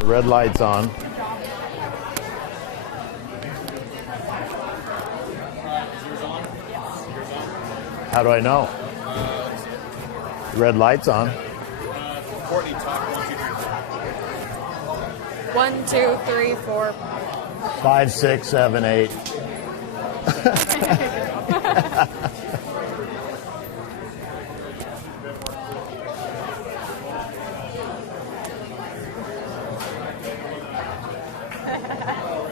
The red light's on. How do I know? Red light's on. Courtney, talk 1, 2, 3, 4. 5, 6, 7, 8. You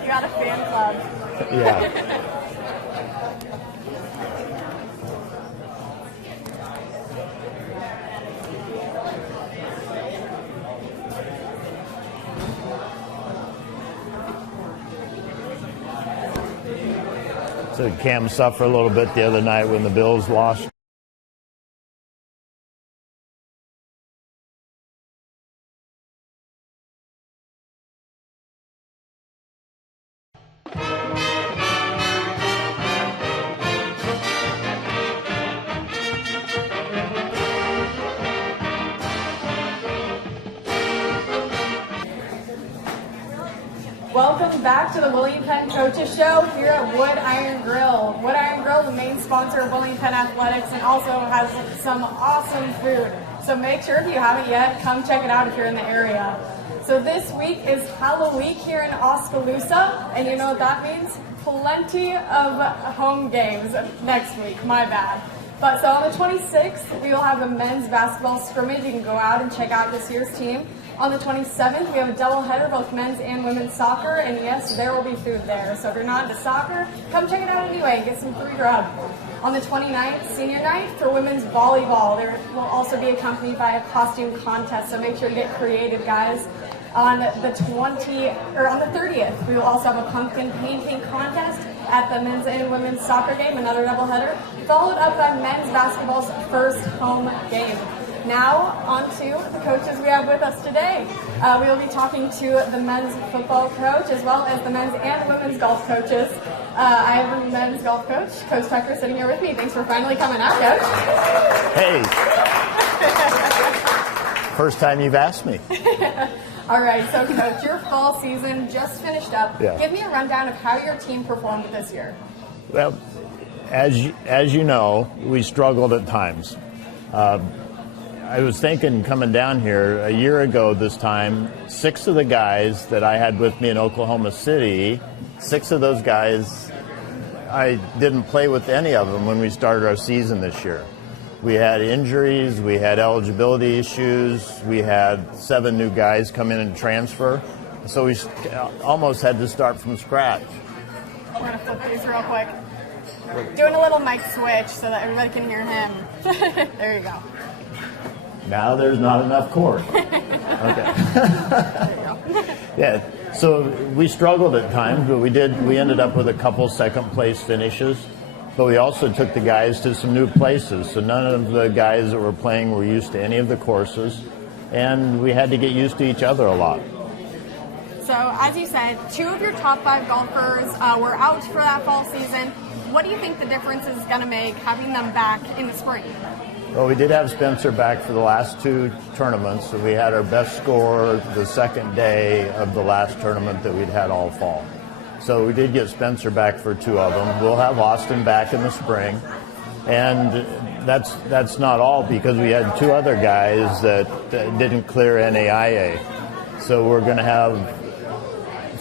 got a fan club. Yeah. So Cam suffered a little bit the other night when the Bills lost. Welcome back to the William Penn Coaches Show here at Wood Iron Grill. Wood Iron Grill, the main sponsor of William Penn Athletics, and also has some awesome food. So make sure if you haven't yet, come check it out if you're in the area. So this week is Halloween here in Oskaloosa, and you know what that means? Plenty of home games next week, my bad. But so on the 26th, we will have a men's basketball scrimmage. You can go out and check out this year's team. On the 27th, we have a doubleheader, both men's and women's soccer, and yes, there will be food there. So if you're not into soccer, come check it out anyway and get some free grub. On the 29th, senior night for women's volleyball. There will also be accompanied by a costume contest, so make sure to get creative, guys. On the 30th, we will also have a pumpkin painting contest at the men's and women's soccer game, another doubleheader, followed up by men's basketball's first home game. Now, on to the coaches we have with us today. We will be talking to the men's football coach as well as the men's and women's golf coaches. I have the men's golf coach, Coach Tucker, sitting here with me. Thanks for finally coming out, Coach. Hey. First time you've asked me. All right, so Coach, your fall season just finished up. Yeah. Give me a rundown of how your team performed this year. Well, as you know, we struggled at times. I was thinking coming down here a year ago this time, 6 of the guys that I had with me in Oklahoma City, 6 of those guys, I didn't play with any of them when we started our season this year. We had injuries, we had eligibility issues, we had 7 new guys come in and transfer, so we almost had to start from scratch. We're going to flip these real quick. Doing a little mic switch so that everybody can hear him. There you go. Now there's not enough cord. Okay. Yeah, so we struggled at times, but we ended up with a couple second place finishes. But we also took the guys to some new places. So none of the guys that were playing were used to any of the courses. And we had to get used to each other a lot. So as you said, 2 of your top 5 golfers were out for that fall season. What do you think the difference is going to make having them back in the spring? Well, we did have Spencer back for the last 2 tournaments, so we had our best score the second day of the last tournament that we'd had all fall. So we did get Spencer back for 2 of them. We'll have Austin back in the spring. And that's not all, because we had 2 other guys that didn't clear NAIA. So we're going to have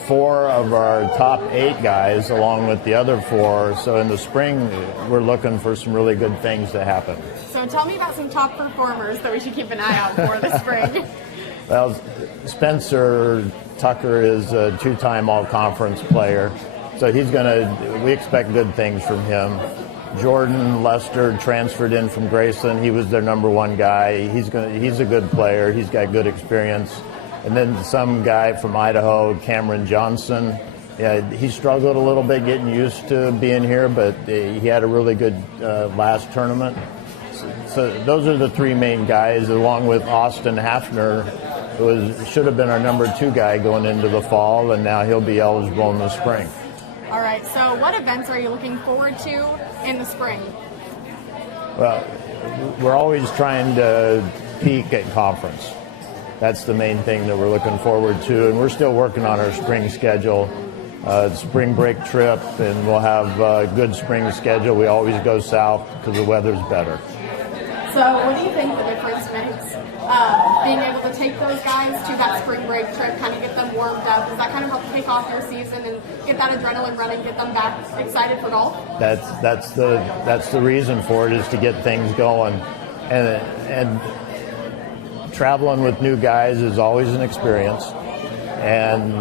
4 of our top 8 guys along with the other 4. So in the spring, we're looking for some really good things to happen. So tell me about some top performers that we should keep an eye out for this spring. Well, Spencer Tucker is a 2-time all-conference player. So we expect good things from him. Jordan Lester transferred in from Grayson. He was their number 1 guy. He's a good player. He's got good experience. And then some guy from Idaho, Cameron Johnson. Yeah, he struggled a little bit getting used to being here, but he had a really good last tournament. So those are the 3 main guys, along with Austin Hafner, who should have been our number 2 guy going into the fall, and now he'll be eligible in the spring. All right, so what events are you looking forward to in the spring? Well, we're always trying to peak at conference. That's the main thing that we're looking forward to, and we're still working on our spring schedule. Spring break trip, and we'll have a good spring schedule. We always go south because the weather's better. So what do you think the difference makes? Being able to take those guys to that spring break trip, kind of get them warmed up, does that kind of help kick off your season and get that adrenaline running, get them back excited for golf? That's the reason for it, is to get things going, and traveling with new guys is always an experience, and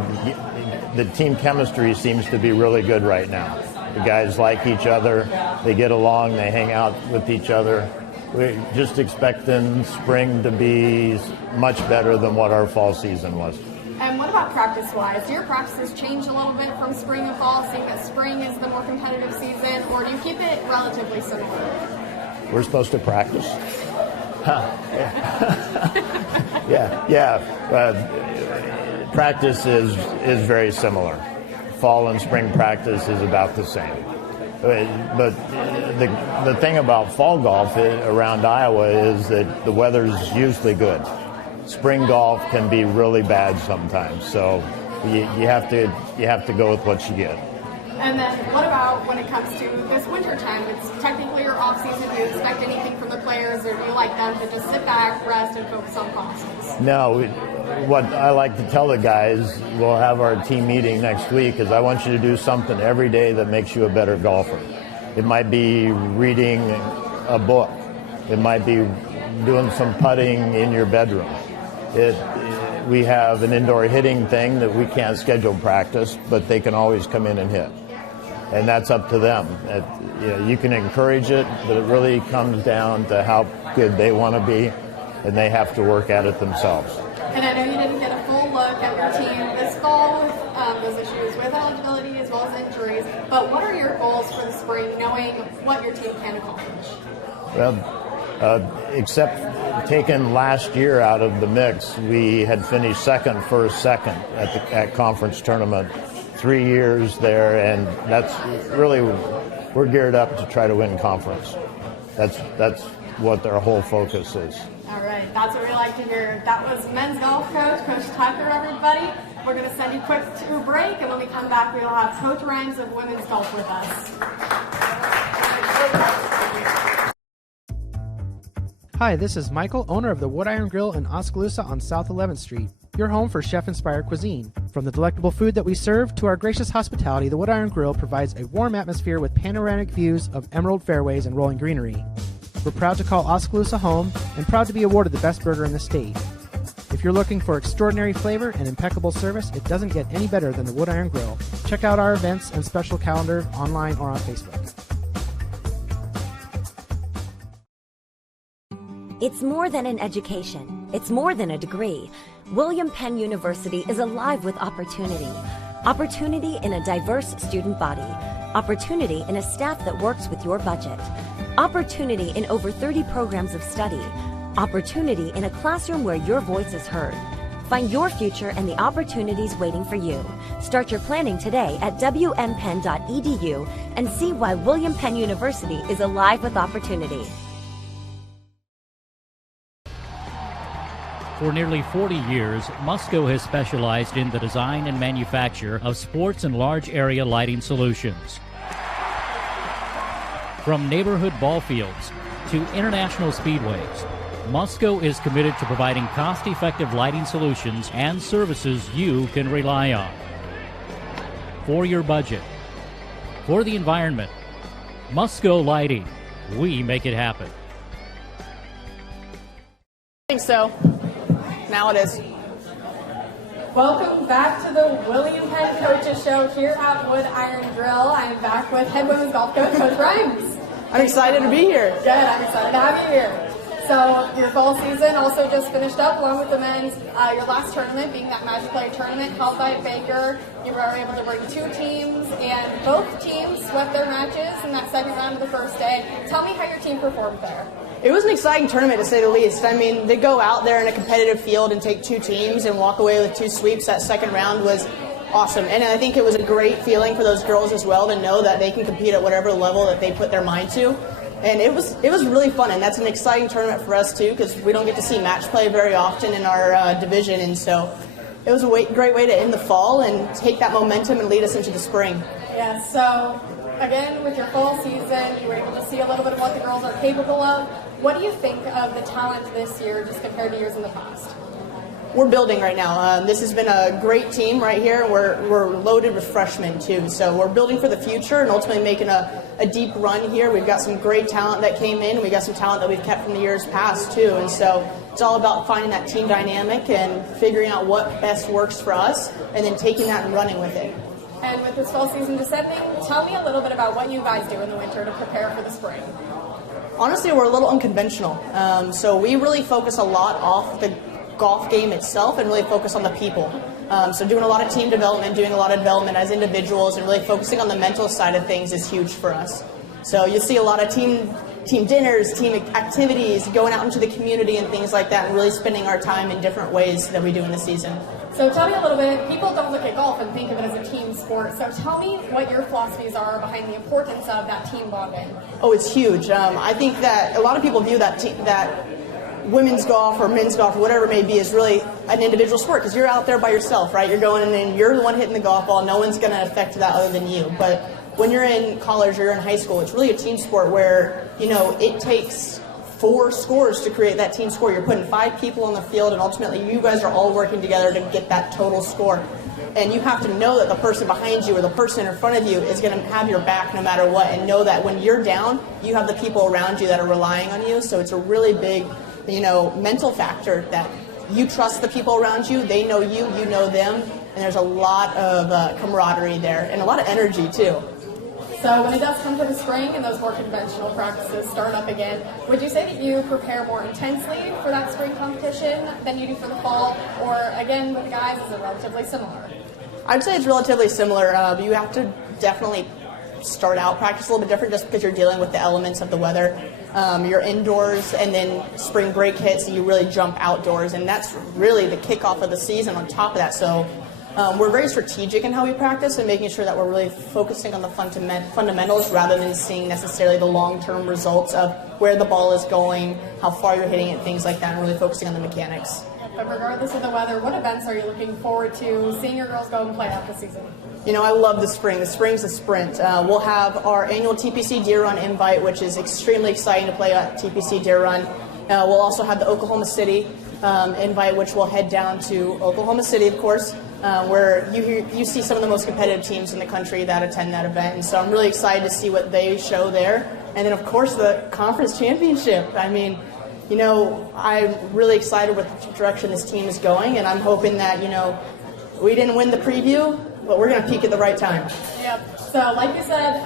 the team chemistry seems to be really good right now. The guys like each other, they get along, they hang out with each other. We're just expecting spring to be much better than what our fall season was. And what about practice-wise? Do your practices change a little bit from spring and fall, seeing that spring is the more competitive season, or do you keep it relatively similar? We're supposed to practice. Practice is very similar. Fall and spring practice is about the same. But the thing about fall golf around Iowa is that the weather's usually good. Spring golf can be really bad sometimes, so you have to go with what you get. And then what about when it comes to this winter time? It's technically your off season. Do you expect anything from the players, or do you like them to just sit back, rest, and focus on classes? No, what I like to tell the guys, we'll have our team meeting next week, is I want you to do something every day that makes you a better golfer. It might be reading a book. It might be doing some putting in your bedroom. We have an indoor hitting thing that we can't schedule practice, but they can always come in and hit. And that's up to them. You can encourage it, but it really comes down to how good they want to be, and they have to work at it themselves. And I know you didn't get a full look at your team this fall with those issues with eligibility as well as injuries, but what are your goals for the spring, knowing what your team can accomplish? Well, except taking last year out of the mix, we had finished second at conference tournament. 3 years there, and that's really, we're geared up to try to win conference. That's what our whole focus is. All right, that's what we like to hear. That was men's golf coach, Coach Tucker, everybody. We're going to send you quick to a break, and when we come back, we'll have Coach Rhymes of women's golf with us. Hi, this is Michael, owner of the Wood Iron Grill in Oskaloosa on South 11th Street. Your home for chef-inspired cuisine. From the delectable food that we serve to our gracious hospitality, the Wood Iron Grill provides a warm atmosphere with panoramic views of emerald fairways and rolling greenery. We're proud to call Oskaloosa home and proud to be awarded the best burger in the state. If you're looking for extraordinary flavor and impeccable service, it doesn't get any better than the Wood Iron Grill. Check out our events and special calendar online or on Facebook. It's more than an education. It's more than a degree. William Penn University is alive with opportunity. Opportunity in a diverse student body. Opportunity in a staff that works with your budget. Opportunity in over 30 programs of study. Opportunity in a classroom where your voice is heard. Find your future and the opportunities waiting for you. Start your planning today at wmpenn.edu and see why William Penn University is alive with opportunity. For nearly 40 years, Musco has specialized in the design and manufacture of sports and large area lighting solutions. From neighborhood ball fields to international speedways, Musco is committed to providing cost-effective lighting solutions and services you can rely on. For your budget, for the environment, Musco Lighting, we make it happen. I think so. Now it is. Welcome back to the William Penn Coaches Show here at Wood Iron Grill. I am back with head women's golf coach, Coach Rhymes. I'm excited to be here. Good, I'm excited to have you here. So your fall season also just finished up along with the men's. Your last tournament being that Magic Play tournament held by Baker. You were able to bring 2 teams, and both teams swept their matches in that second round of the first day. Tell me how your team performed there. It was an exciting tournament, to say the least. I mean, they go out there in a competitive field and take 2 teams and walk away with 2 sweeps. That second round was awesome. And I think it was a great feeling for those girls as well to know that they can compete at whatever level that they put their mind to. And it was really fun, and that's an exciting tournament for us too, because we don't get to see match play very often in our division, and so it was a great way to end the fall and take that momentum and lead us into the spring. Yeah, so again, with your fall season, you were able to see a little bit of what the girls are capable of. What do you think of the talent this year just compared to years in the past? We're building right now. This has been a great team right here. We're loaded with freshmen too, so we're building for the future and ultimately making a deep run here. We've got some great talent that came in. We got some talent that we've kept from the years past too, and so it's all about finding that team dynamic and figuring out what best works for us, and then taking that and running with it. And with this fall season descending, tell me a little bit about what you guys do in the winter to prepare for the spring. Honestly, we're a little unconventional, so we really focus a lot off the golf game itself and really focus on the people. So doing a lot of team development, doing a lot of development as individuals, and really focusing on the mental side of things is huge for us. So you'll see a lot of team dinners, team activities, going out into the community and things like that, and really spending our time in different ways that we do in the season. So tell me a little bit, people don't look at golf and think of it as a team sport, so tell me what your philosophies are behind the importance of that team bonding. Oh, it's huge. I think that a lot of people view that women's golf or men's golf or whatever it may be is really an individual sport, because you're out there by yourself, right? You're going in and you're the one hitting the golf ball. No one's going to affect that other than you. But when you're in college or you're in high school, it's really a team sport where, it takes 4 scores to create that team score. You're putting 5 people on the field, and ultimately you guys are all working together to get that total score. And you have to know that the person behind you or the person in front of you is going to have your back no matter what, and know that when you're down, you have the people around you that are relying on you. So it's a really big mental factor that you trust the people around you, they know you, you know them, and there's a lot of camaraderie there and a lot of energy too. So when it does come to the spring and those more conventional practices start up again, would you say that you prepare more intensely for that spring competition than you do for the fall? Or again, with the guys, is it relatively similar? I'd say it's relatively similar. You have to definitely start out practice a little bit different just because you're dealing with the elements of the weather. You're indoors, and then spring break hits and you really jump outdoors, and that's really the kickoff of the season on top of that. So we're very strategic in how we practice and making sure that we're really focusing on the fundamentals rather than seeing necessarily the long-term results of where the ball is going, how far you're hitting it, things like that, and really focusing on the mechanics. But regardless of the weather, what events are you looking forward to seeing your girls go and play out this season? I love the spring. The spring's a sprint. We'll have our annual TPC Deer Run invite, which is extremely exciting to play at TPC Deer Run. We'll also have the Oklahoma City invite, which will head down to Oklahoma City, of course, where you see some of the most competitive teams in the country that attend that event. And so I'm really excited to see what they show there. And then, of course, the conference championship. I'm really excited with the direction this team is going, and I'm hoping that, we didn't win the preview, but we're going to peak at the right time. Yep. So, like you said,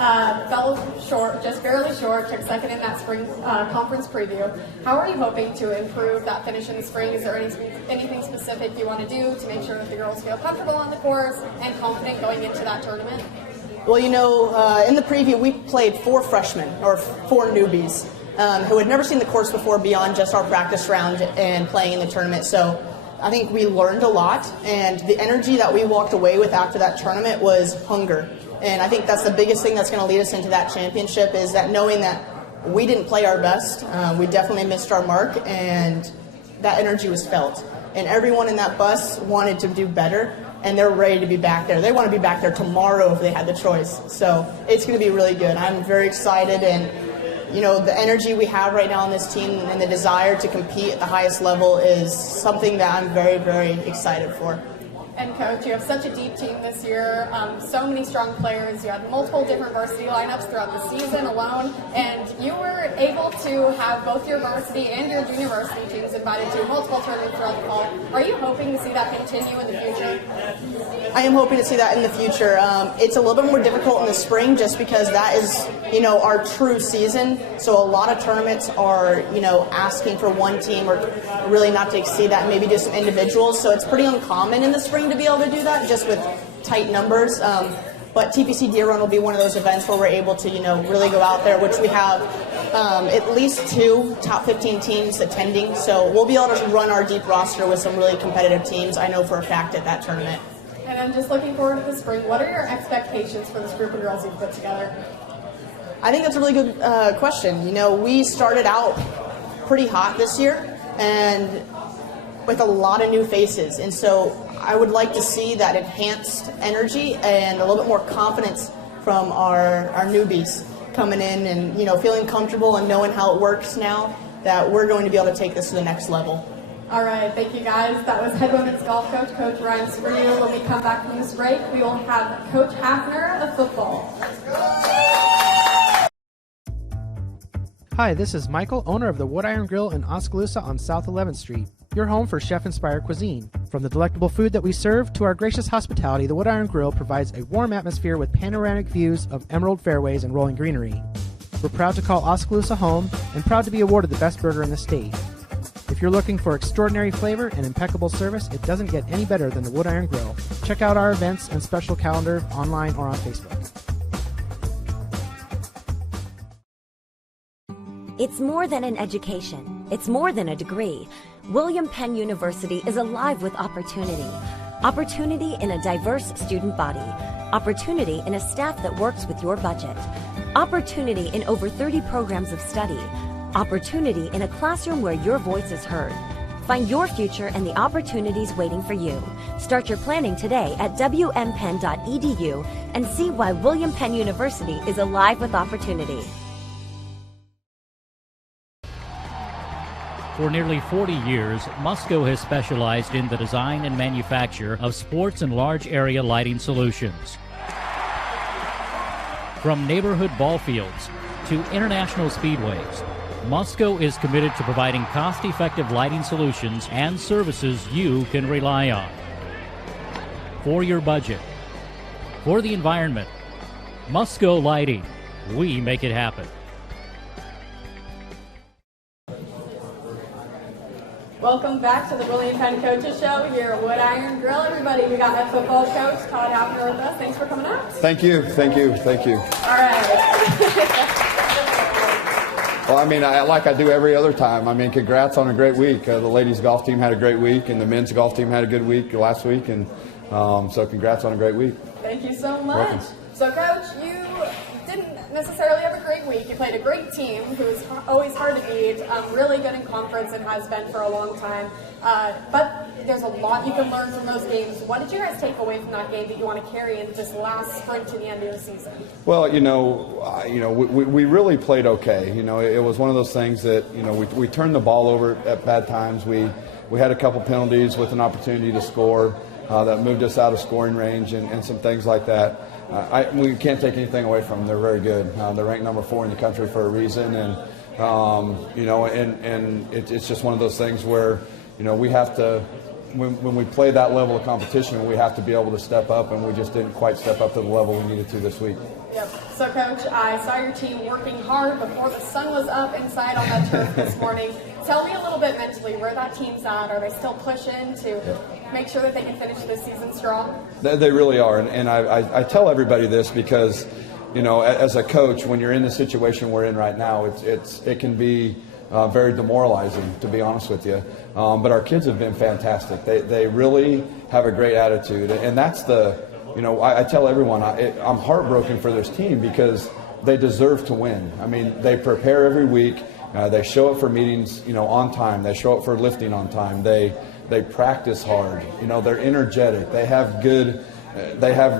fell short, just barely short, took second in that spring conference preview. How are you hoping to improve that finish in the spring? Is there anything specific you want to do to make sure that the girls feel comfortable on the course and confident going into that tournament? Well, in the preview, we played 4 freshmen, or 4 newbies, who had never seen the course before beyond just our practice round and playing in the tournament. So I think we learned a lot, and the energy that we walked away with after that tournament was hunger. And I think that's the biggest thing that's going to lead us into that championship, is that knowing that we didn't play our best, we definitely missed our mark, and that energy was felt. And everyone in that bus wanted to do better, and they're ready to be back there. They want to be back there tomorrow if they had the choice. So it's going to be really good. I'm very excited, and the energy we have right now on this team and the desire to compete at the highest level is something that I'm very, very excited for. And Coach, you have such a deep team this year, so many strong players. You had multiple different varsity lineups throughout the season alone, and you were able to have both your varsity and your junior varsity teams invited to multiple tournaments throughout the fall. Are you hoping to see that continue in the future? I am hoping to see that in the future. It's a little bit more difficult in the spring just because that is, our true season. So a lot of tournaments are, asking for one team or really not to exceed that, maybe just some individuals. So it's pretty uncommon in the spring to be able to do that just with tight numbers. But TPC Deer Run will be one of those events where we're able to, really go out there, which we have at least 2 top 15 teams attending. So we'll be able to run our deep roster with some really competitive teams, I know for a fact, at that tournament. And I'm just looking forward to the spring. What are your expectations for this group of girls you've put together? I think that's a really good question. You know, we started out pretty hot this year and with a lot of new faces. And so I would like to see that enhanced energy and a little bit more confidence from our newbies coming in and, you know, feeling comfortable and knowing how it works now, that we're going to be able to take this to the next level. All right, thank you guys. That was head women's golf coach, Coach Ryan Springer. When we come back from this break, we will have Coach Hafner of football. Hi, this is Michael, owner of the Wood Iron Grill in Oskaloosa on South 11th Street, your home for chef-inspired cuisine. From the delectable food that we serve to our gracious hospitality, the Wood Iron Grill provides a warm atmosphere with panoramic views of emerald fairways and rolling greenery. We're proud to call Oskaloosa home and proud to be awarded the best burger in the state. If you're looking for extraordinary flavor and impeccable service, it doesn't get any better than the Wood Iron Grill. Check out our events and special calendar online or on Facebook. It's more than an education. It's more than a degree. William Penn University is alive with opportunity. Opportunity in a diverse student body. Opportunity in a staff that works with your budget. Opportunity in over 30 programs of study. Opportunity in a classroom where your voice is heard. Find your future and the opportunities waiting for you. Start your planning today at wmpenn.edu and see why William Penn University is alive with opportunity. For nearly 40 years, Musco has specialized in the design and manufacture of sports and large area lighting solutions. From neighborhood ball fields to international speedways, Musco is committed to providing cost-effective lighting solutions and services you can rely on. For your budget, for the environment, Musco Lighting, we make it happen. Welcome back to the William Penn Coaches Show here at Wood Iron Grill. Everybody, we got head football coach Todd Hafner with us. Thanks for coming out. Thank you. All right. Well, I mean, like I do every other time. I mean, congrats on a great week. The ladies golf team had a great week, and the men's golf team had a good week last week, and so congrats on a great week. Thank you so much. Welcome. So, Coach, you didn't necessarily have a great week. You played a great team who is always hard to beat, really good in conference and has been for a long time. But there's a lot you can learn from those games. What did you guys take away from that game that you want to carry into this last sprint to the end of the season? Well, we really played okay. You know, it was one of those things that, you know, we turned the ball over at bad times. We had a couple penalties with an opportunity to score that moved us out of scoring range and some things like that. We can't take anything away from them. They're very good. They're ranked number 4 in the country for a reason, and it's just one of those things where, you know, we have to, when we play that level of competition, we have to be able to step up, and we just didn't quite step up to the level we needed to this week. Yep. So, Coach, I saw your team working hard before the sun was up inside on that turf this morning. Tell me a little bit mentally where that team's at. Are they still pushing to make sure that they can finish this season strong? They really are, and I tell everybody this because, you know, as a coach, when you're in the situation we're in right now, it can be very demoralizing, to be honest with you. But our kids have been fantastic. They really have a great attitude, and that's the. You know, I tell everyone I'm heartbroken for this team because they deserve to win. I mean, they prepare every week. They show up for meetings, you know, on time. They show up for lifting on time. They practice hard. You know, they're energetic. They have good.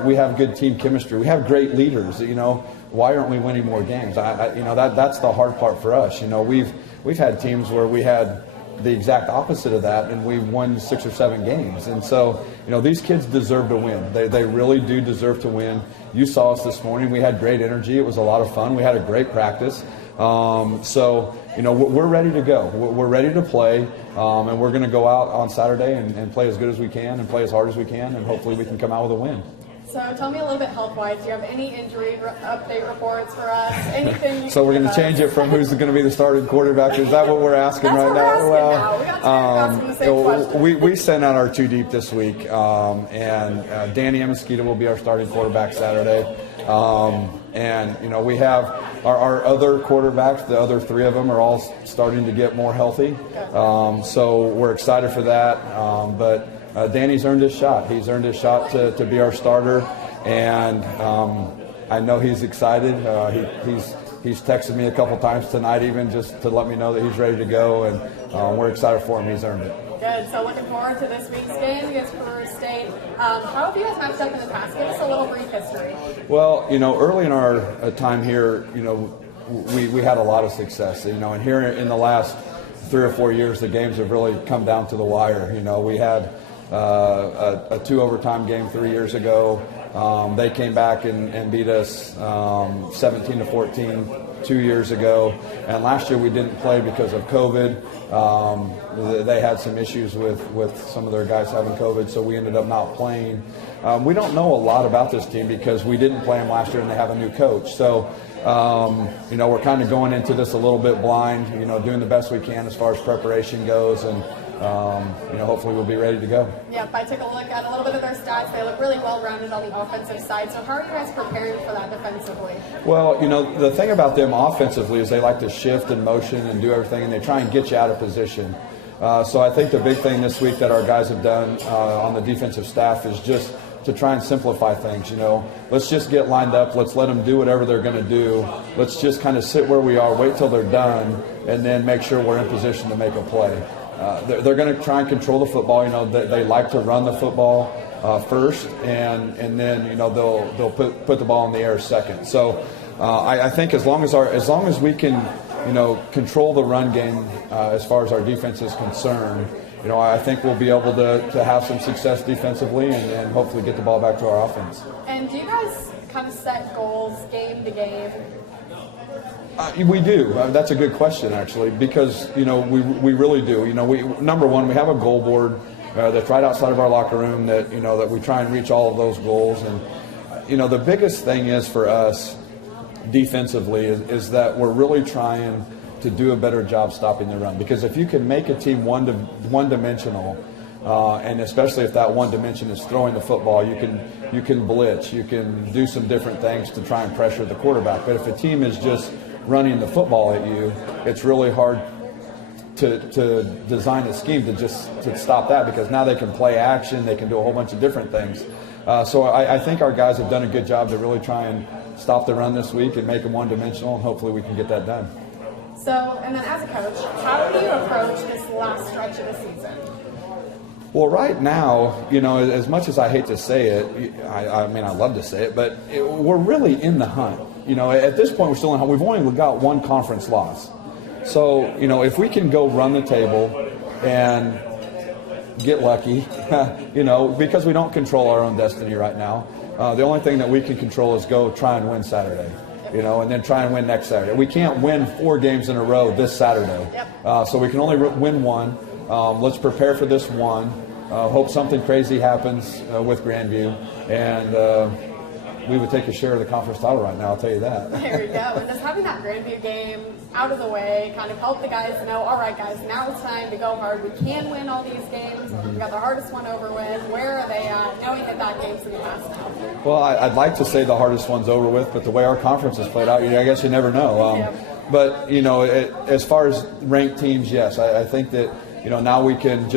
We have good team chemistry. We have great leaders. You know, why aren't we winning more games? That's the hard part for us. You know, we've had teams where we had the exact opposite of that, and we won 6 or 7 games. And so, you know, these kids deserve to win. They really do deserve to win. You saw us this morning. We had great energy. It was a lot of fun. We had a great practice. So, you know, we're ready to go. We're ready to play, and we're going to go out on Saturday and play as good as we can and play as hard as we can, and hopefully we can come out with a win. So tell me a little bit health-wise. Do you have any injury update reports for us? Anything you So we're going to change it from who's going to be the starting quarterback. Is that what we're asking right now? We got tired of asking the same question. We sent out our 2 deep this week, and Danny Amosquita will be our starting quarterback Saturday. And, you know, we have our other quarterbacks, the other 3 of them are all starting to get more healthy. So we're excited for that. But Danny's earned his shot. He's earned his shot to be our starter, and I know he's excited. He's texted me a couple times tonight even just to let me know that he's ready to go, and we're excited for him. He's earned it. Good. So looking forward to this week's game against Peru State. How have you guys matched up in the past? Give us a little brief history. Well, early in our time here, we had a lot of success. And here in the last 3 or 4 years, the games have really come down to the wire. We had a 2 overtime game 3 years ago. They came back and beat us 17-14 2 years ago, and last year we didn't play because of COVID. They had some issues with some of their guys having COVID, so we ended up not playing. We don't know a lot about this team because we didn't play them last year and they have a new coach. So, we're kind of going into this a little bit blind, doing the best we can as far as preparation goes, and hopefully we'll be ready to go. Yep, I took a look at a little bit of their stats. They look really well-rounded on the offensive side. So how are you guys preparing for that defensively? Well, the thing about them offensively is they like to shift and motion and do everything, and they try and get you out of position. So I think the big thing this week that our guys have done on the defensive staff is just to try and simplify things. Let's just get lined up. Let's let them do whatever they're going to do. Let's just kind of sit where we are, wait till they're done, and then make sure we're in position to make a play. They're going to try and control the football. They like to run the football first, and then they'll put the ball in the air second. So I think as long as we can control the run game as far as our defense is concerned, I think we'll be able to have some success defensively and hopefully get the ball back to our offense. And do you guys kind of set goals game to game? We do. That's a good question, actually, because we really do. Number one, we have a goal board that's right outside of our locker room that we try and reach all of those goals. And the biggest thing is for us defensively is that we're really trying to do a better job stopping the run. Because if you can make a team one-dimensional, and especially if that one dimension is throwing the football, you can blitz, you can do some different things to try and pressure the quarterback. But if a team is just running the football at you, it's really hard to design a scheme to stop that, because now they can play action, they can do a whole bunch of different things. So I think our guys have done a good job to really try and stop the run this week and make them one-dimensional, and hopefully we can get that done. So, and then as a coach, how do you approach this last stretch of the season? Well, right now, as much as I hate to say it, I mean, I love to say it, but we're really in the hunt. At this point, we're still in the hunt. We've only got one conference loss. So, if we can go run the table and get lucky, because we don't control our own destiny right now, the only thing that we can control is go try and win Saturday. And then try and win next Saturday. We can't win 4 games in a row this Saturday. So we can only win one. Let's prepare for this one. Hope something crazy happens with Grandview. And we would take a share of the conference title right now, I'll tell you that. There you go. And just having that Grandview game out of the way kind of help the guys know, all right, guys, now it's time to go hard. We can win all these games. We got the hardest one over with. Where are they at? Knowing that game's in the past now. Well, I'd like to say the hardest one's over with, but the way our conference is played out, I guess you never know. But, as far as ranked teams, yes, I think that, now we can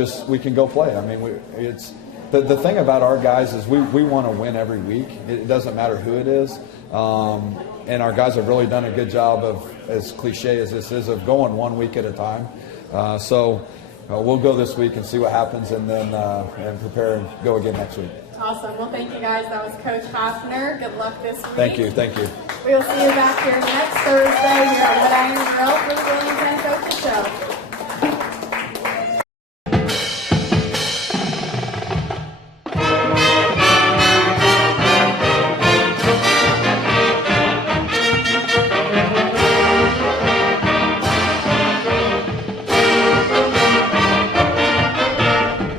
go play. I mean, it's the thing about our guys is we want to win every week. It doesn't matter who it is. And our guys have really done a good job of, as cliche as this is, of going 1 week at a time. So we'll go this week and see what happens, and then and prepare and go again next week. Awesome. Well, thank you, guys. That was Coach Hafner. Good luck this week. Thank you. We will see you back here next Thursday here at Wood Iron Grill for the William Penn Coaches Show.